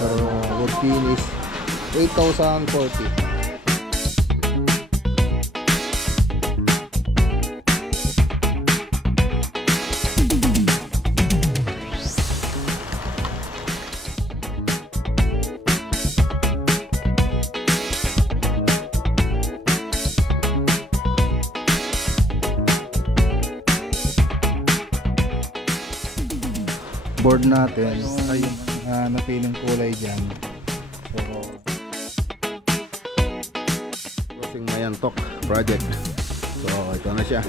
Pero wood finish 8,040. Board natin ay napiling kulay dyan. So Crossing Mayantok project. So ito na siya.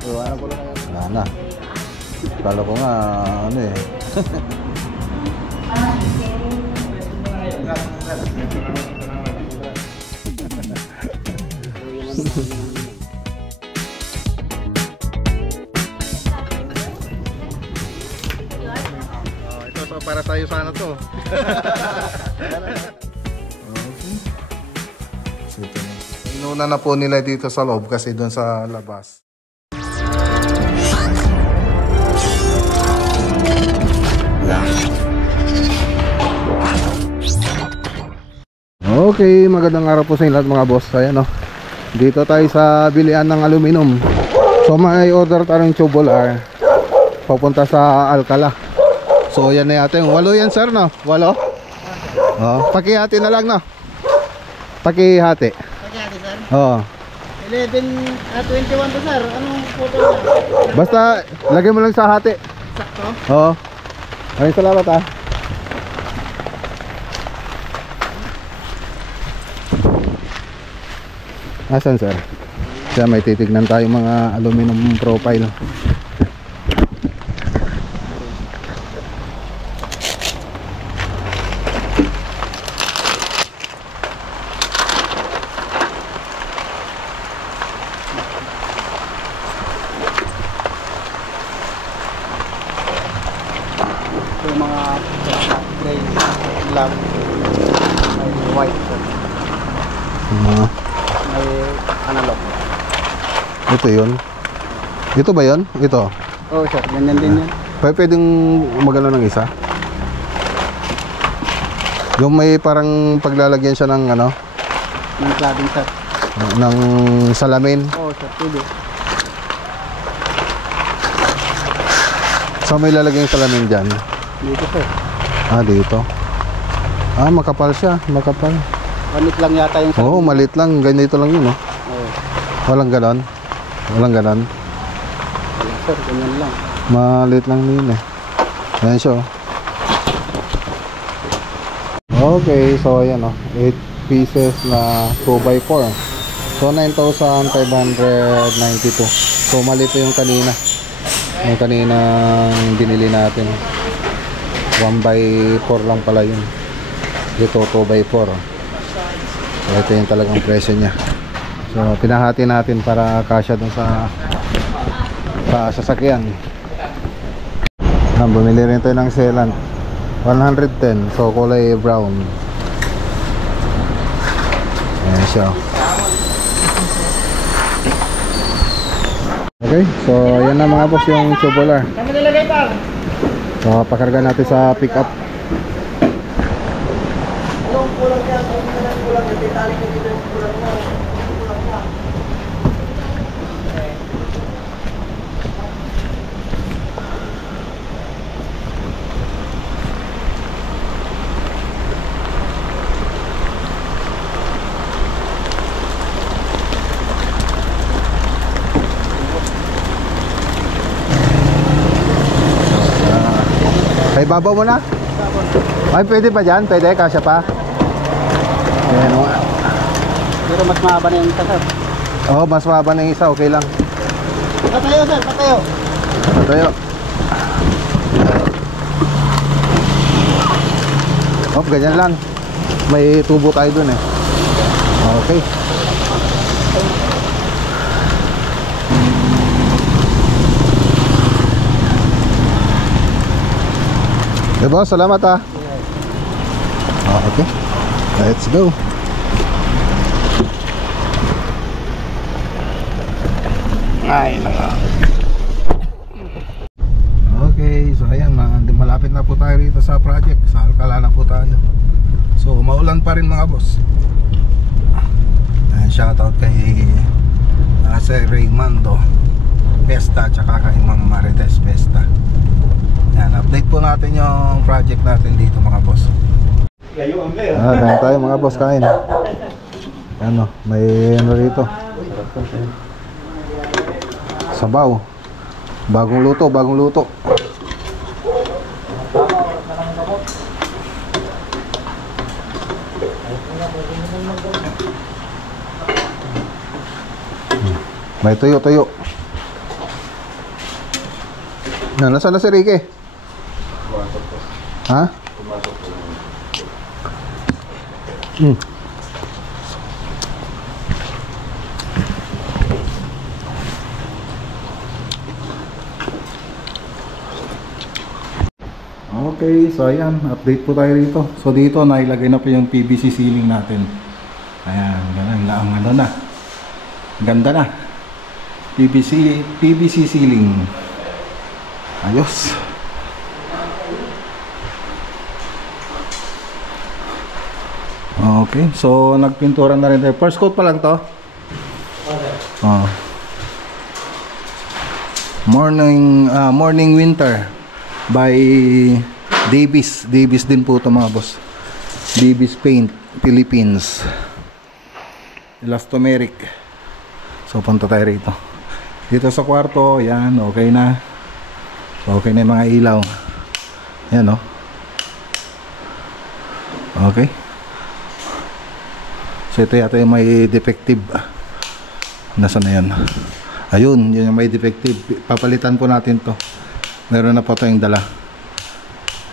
So ano ko lang yan? Wala na. Kala ko nga ano eh. So para tayo sana to. Okay. Inuna na po nila dito sa loob kasi doon sa labas. Okay, magandang araw po sa inyo lahat mga boss. Ayan, no? Dito tayo sa bilian ng aluminum. So may order tayong tubular papunta sa Alcala. So yan na yata yung 8 yan sir, no? 8? Oh, pakihati na lang, no? Pakihati. Pakihati sir? Oo. 21 to sir. Anong photo niya? Basta lagay mo lang sa hati. Sakto? Oo. Maraming salamat ah. Asan sir? Kaya may titignan tayo mga aluminum profile. Yung mga gray lang, may white sir. May analog. Ito yun. Ito ba yun? Ito. Oo sir, ganyan din yan. Pwedeng magano ng isa? Yung may parang paglalagyan siya ng ano? Ng cladding sir. Ng salamin. Oo sir, pwede. So may lalagyan yung salamin dyan? Dito sir. Ah, dito. Ah, makapal siya. Makapal. Manit lang yata yung sir. Oo, maliit lang. Ganito lang yun, no? Oo. Walang ganon. Walang ganon. Wala sir, ganyan lang. Maliit lang yun eh. Ayan siya, oh. Okay, so ayan, oh. 8 pieces na 2x4. So 9,592. So maliit yung kanina. Yung kaninang binili natin. 1x4 lang pala yun. Ito 2x4. So ito yung talagang presyo niya. So pinahati natin para kasya dun sa sasakyan. Bumili rin tayo ng sealant 110. So kulay brown. Ayan siya. Okay, so yan na mga boss yung tubular. So pakarga natin sa pick up. Ay, babaw mo na? Ay, pwede pa dyan? Pwede? Kasya pa? Ayan o. Pero mas mahaba na yung isa sir. Oo, mas mahaba na yung isa. Okay lang. Patayo sir, patayo. Patayo. Oh, ganyan lang. May tubo tayo dun eh. Okay. Diba? Salamat ah. Okay. Let's go. Ay, naka. Okay, so ayan, malapit na po tayo rito sa project. Sa Alcala na po tayo. So maulan pa rin mga boss. Shoutout kay Sir Raymando Pesta tsaka kay Ma'am Marites Pesta. Yan, update po natin yung project natin dito mga boss. Kain tayo mga boss, kain. Ano, may ano rito. Sabaw. Bagong luto, bagong luto. May tuyo-tuyo. Nasaan na si Ricky? Ha? Okay, so ayan, update po tayo rito. So dito nailagay na po yung PVC ceiling natin. Ayan, ganun lang, ano na. Ganda na. PVC ceiling. Ayos. Okay, so nagpintura na rin tayo. First coat pa lang to. Morning Winter by Davis din po ito mga boss. Davis Paint Philippines. Elastomeric. So punta tayo rito. Dito sa kwarto, yan, okay na. So okay na yung mga ilaw. Yan, oh. Okay. So ito yata yung may defective. Nasaan na yan? Ayun, yun yung may defective. Papalitan po natin to. Meron na po tayong dala.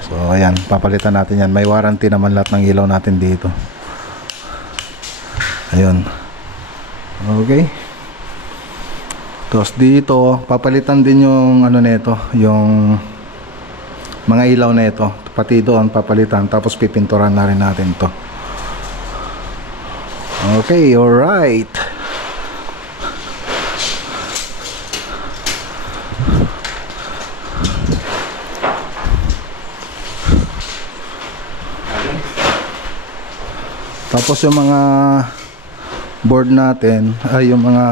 So ayan, papalitan natin yan. May warranty naman lahat ng ilaw natin dito. Ayun. Okay. Tapos dito, papalitan din yung ano nito, yung mga ilaw nito. Pati doon papalitan, tapos pipinturan na rin natin to. Okay, alright. Tapos yung mga board natin, ay yung mga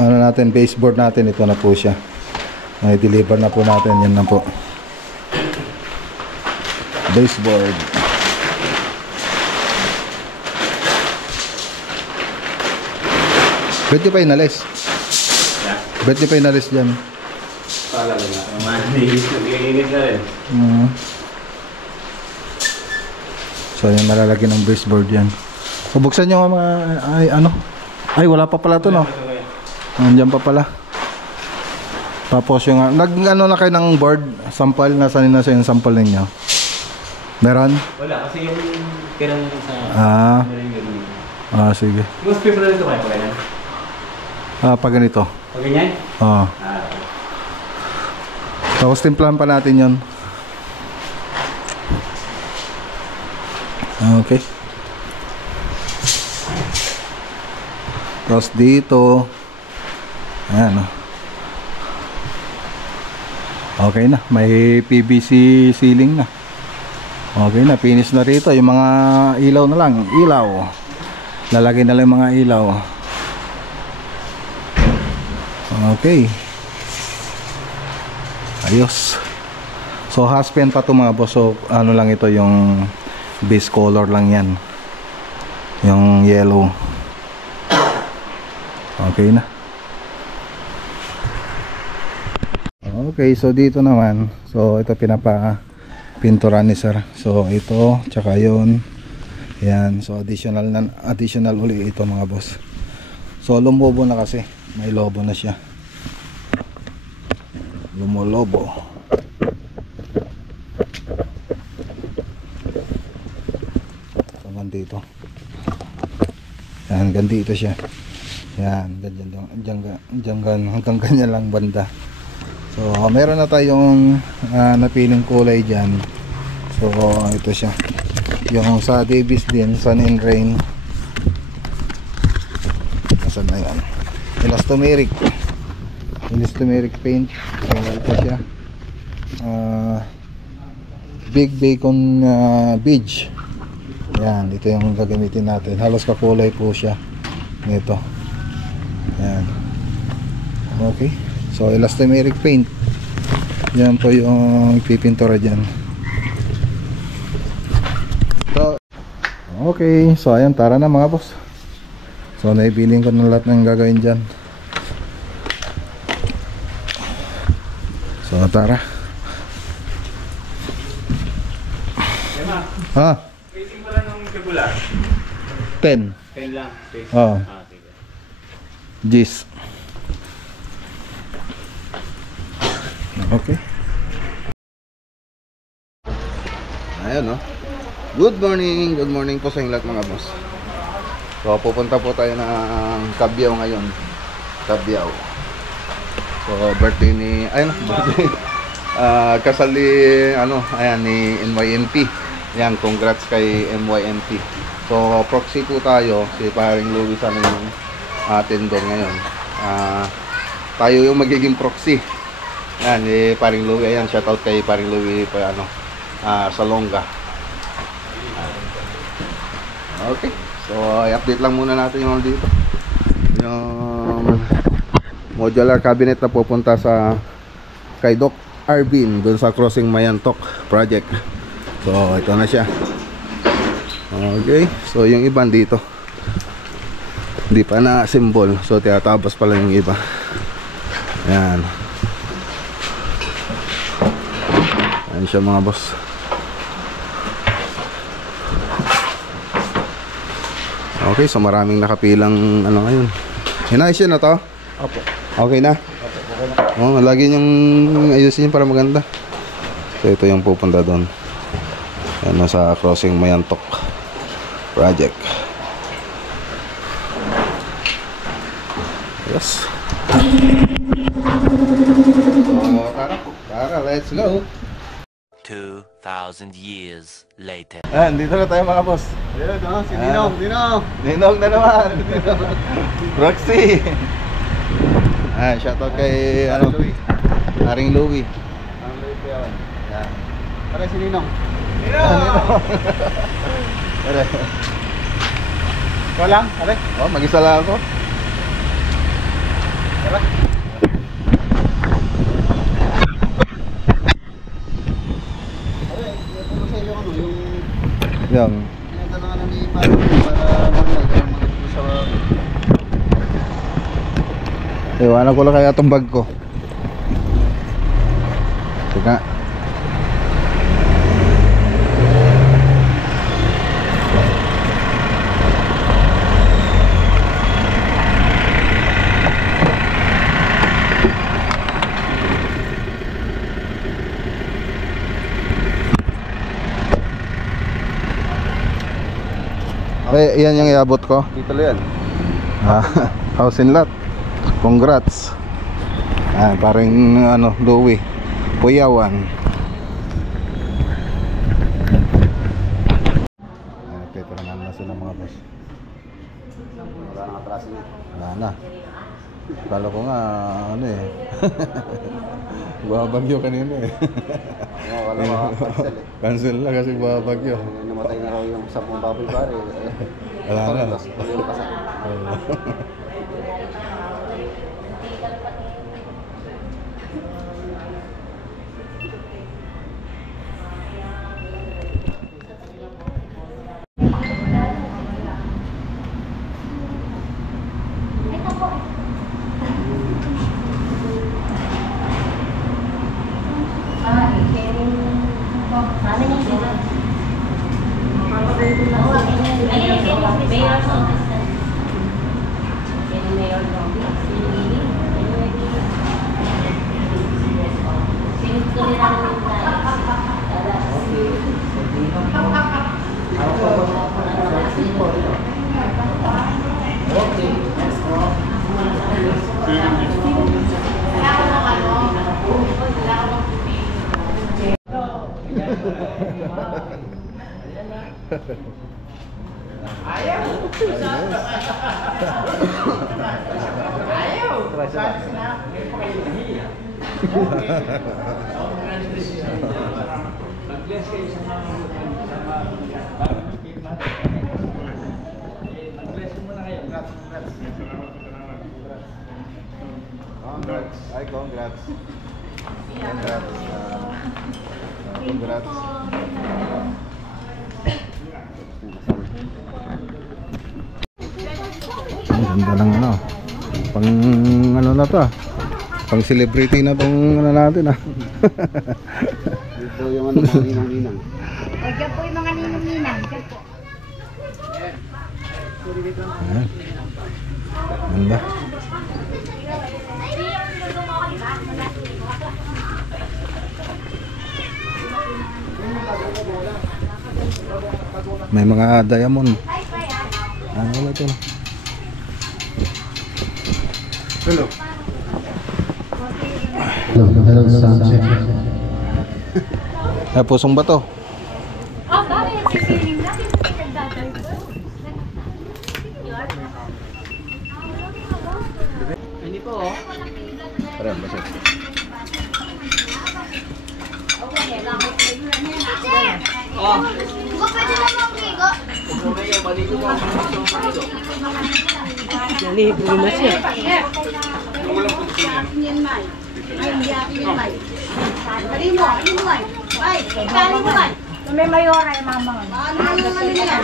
ano natin, baseboard natin, ito na po siya. May deliver na po natin, yan na po. Baseboard. Bet nyo pa inalis? Bet nyo pa inalis dyan? Pala mo nga. Nag-iinit na rin. So yan, malalagyan ng baseboard yan. So buksan nyo nga mga, ay ano? Ay wala pa pala to, no? Nandiyan pa pala. Tapos yung nag-ano na kayo ng board sample, nasaan na sa yung sample ninyo? Meron? Wala, kasi yung pirang sa... Sige. Yung paper na ito kaya pa ganyan? Pag ganito. Pag ganyan? Tapos timplahan pa natin yon. Okay. Tapos dito, ayan, okay na, may PVC ceiling na. Okay na, finish na rito. Yung mga ilaw na lang, ilaw. Lalagay na lang yung mga ilaw. Okay. Ayos. So haspen pa to mga boss. So ano lang ito, yung base color lang yan. Yung yellow. Okay na. Okay, so dito naman, so ito pinapa-pinturan ni sir. So ito, tsaka yun. Yan, so additional uli ito mga boss. So lumubo na kasi, may lobo na siya. Lumolobo. So dito. Yan, gandito siya. Yan, hanggang ganyan lang banda. So meron na tayong napiling kulay dyan. So ito siya, yung sa Davis din, Sun and Rain. Nasaan na yan? Elastomeric paint. So ito siya. Big Bacon Beach. Yan, ito yung gagamitin natin. Halos kakulay po siya nito. Yan. Okay. So elastomeric paint. Yan po yung pipintura dyan. So, okay. So ayan, tara na mga boss. So naibilin ko na lahat ng gagawin dyan. So tara. Ha? Facing pala ng tubular. 10. 10 lang. Facing. Oh. Sige. Gis. Okay. Ayan, no? Good morning po sa inyong lahat mga boss. So pupunta po tayo ng Cabiao ngayon. Cabiao. So birthday ni, ayun, birthday. Kasal ni, ayan, ni NYNP. Yan, congrats kay MYNP. So proxy po tayo, si paring Louie sa amin yung attendor ngayon. Tayo yung magiging proxy. Yan, paring Louie, ayan, shoutout kay paring Louie pa, sa Longga. Okay, so i-update lang muna natin yung dito. Yung modular cabinet na pupunta sa kay Doc Arvin dun sa Crossing Mayantok project. So ito na siya. Okay, so yung iba dito hindi pa na symbol, so tinatabas pala yung iba. Ayan. Ayan siya mga boss. Okay, so maraming nakapilang ngayon. Hinayos yun na to? Opo. Okay na? Opo, okay na. Oh, lagi niyong ayusin para maganda. So ito yung pupunta doon. Yan, nasa Crossing Mayantok project. Yes. So tara, let's go. 2,000 years later. Dito na tayo mga boss. Si Ninong. Ninong na naman. Roxy. Shoutout kay Haring Louie. Yan. Para si Ninong. Ikaw lang, pare. Oh, mag-isa lang ako. Tara. Yung Pinagdala ni Pare para mag-mag sa iwanan ko lang kaya itong bag ko. Teka. Okay, yan yung iabot ko. Dito yan. House and lot. Congrats. Parang Louie. Puyawan. Paper naman na sila mga boss. Wala nang atrasin niya. Wala na. Kala ko nga babagyo kanina eh. Wala cancel eh. Cancel na kasi babagyo. Namatay na raw yung 10 baboy pare. Wala na. Yung kasal. Mag-bless kayo sa mga mag-bless muna kayo. Congrats. Ay, congrats. Congrats. Congrats. Ang ganda ng ano. Pang ano na to ah. Pang celebrity na tong ano natin ah. Ito yung ano mga ninang-ninang. Diyan po yung mga ninong-ninang. Diyan po. Ayan. Ganda. May mga diamond. Ano wala ito? Hello. Hello, Sanchez. Ay, pusong bato. Oh, bakit nagsisiling na? Nagdadrive ko. Hindi po oh. Parang basta. Oh. Pwede na mo bigo. Okay, balik ko Yan, May. Ay, hindi akin yan, May. Kali mo, May. Ay, kali mo, May. May mayora yung mama. Ano naman nila?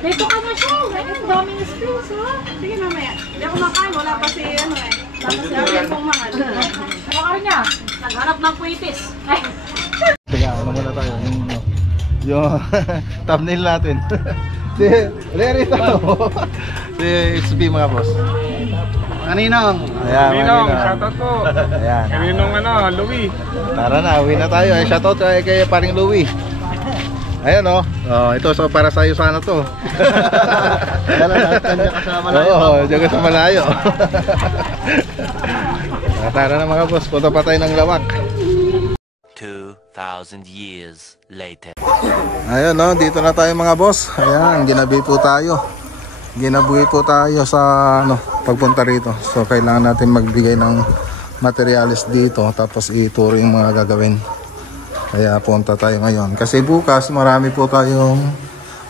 Dito ka na siya. Ang daming space, ha? Sige mamaya. Hindi ako makain. Wala pa si ano eh. Wala pa si Ariel pong mahal. Ano ka niya? Naghanap ng kwitis. Ay. Teka, ano muna tayo? Yung thumbnail natin. Si Larry Tao. Si XB mga boss. Kaninang. Ayan, Ninong, Manila. shoutout po. Ayan. Ninong Louie. Tara na, uwi na tayo. Shoutout kay paring Louie. Ayan oh. Oh, ito so para sa iyo sana to. Dala-dala ka sa malayo. Oo, diyan ka sa malayo. Tara na mga boss, punta pa tayo ng Lawak. 2,000 years later. Ayan no, dito na tayo mga boss. Ayan, ginabi po tayo. Ginabuhi po tayo sa ano, pagpunta rito. So kailangan natin magbigay ng materials dito tapos ituro yung mga gagawin. Kaya punta tayo ngayon. Kasi bukas marami po tayong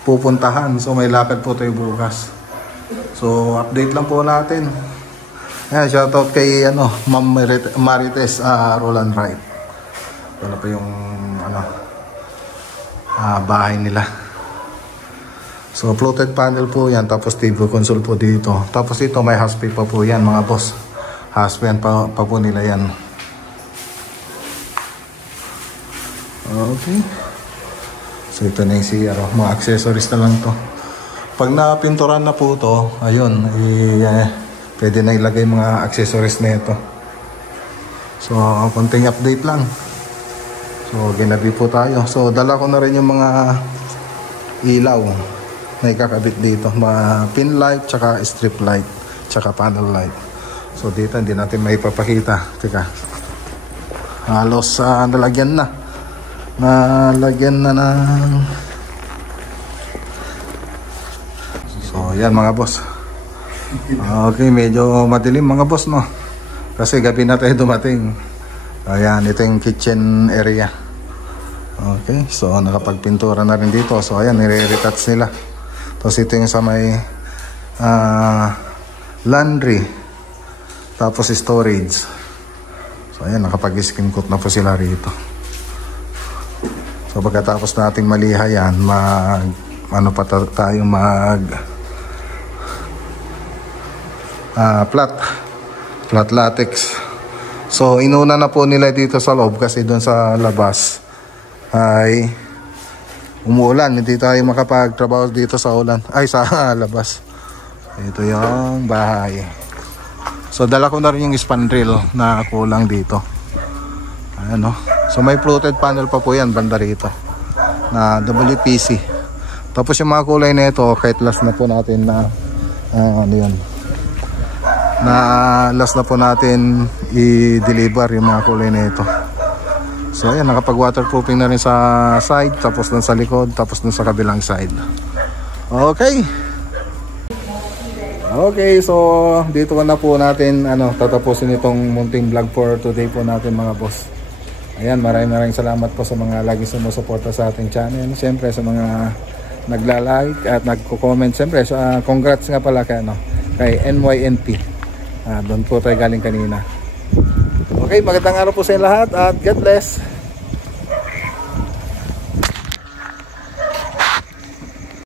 pupuntahan. So may lakad po tayo bukas. So update lang po natin. Ayan, shoutout kay ano, Ma'am Marites Roland Wright. Wala pa yung ano, bahay nila. So floated panel po yan. Tapos TV console po dito. Tapos ito may husky pa po yan mga boss. Husky pa po nila yan. Okay. So ito na yung CR. Mga accessories na lang to. Pag napinturan na po to, ayun, pwede na ilagay mga accessories na ito. So konting update lang. So ginabi po tayo. So dala ko na rin yung mga ilaw na ikakabit dito. Mga pin light, tsaka strip light, tsaka panel light. So dito hindi natin maipapakita. Teka. Halos nalagyan na. Nalagyan na ng... So yan mga boss. Okay, medyo madilim mga boss no. Kasi gabi na tayo dumating. Ayan, ito yung kitchen area. Okay, so nakapagpintura na rin dito. So ayan, nire-retouch nila. Tapos ito yung sa may laundry. Tapos storage. So ayan, nakapag-skim coat na po sila rito. So pagkatapos nating maliha yan, ano pa tayo flat latex. So inuna na po nila dito sa loob kasi doon sa labas ay umuulan, hindi tayo makapagtrabaho dito sa ulan, ay sa labas. Ito yung bahay. So dala ko na rin yung spandrel na kulang dito. Ayan o. So may floated panel pa po yan banda rito na WPC. Tapos yung mga kulay na ito, kahit last na po natin na ano yun, na last na po natin i-deliver yung mga kulay na ito. So ayan, nakapag waterproofing na rin sa side, tapos dun sa likod, tapos dun sa kabilang side. Okay. Okay, so dito na po natin tatapusin itong munting vlog for today po natin mga boss. Ayan, maraming salamat po sa mga lagi sumusuporta sa ating channel. Siyempre sa mga nagla-like at nagko-comment. Siyempre, congrats nga pala kay NYNP. Doon po tayo galing kanina. Okay, magandang araw po sa inyo lahat at God bless.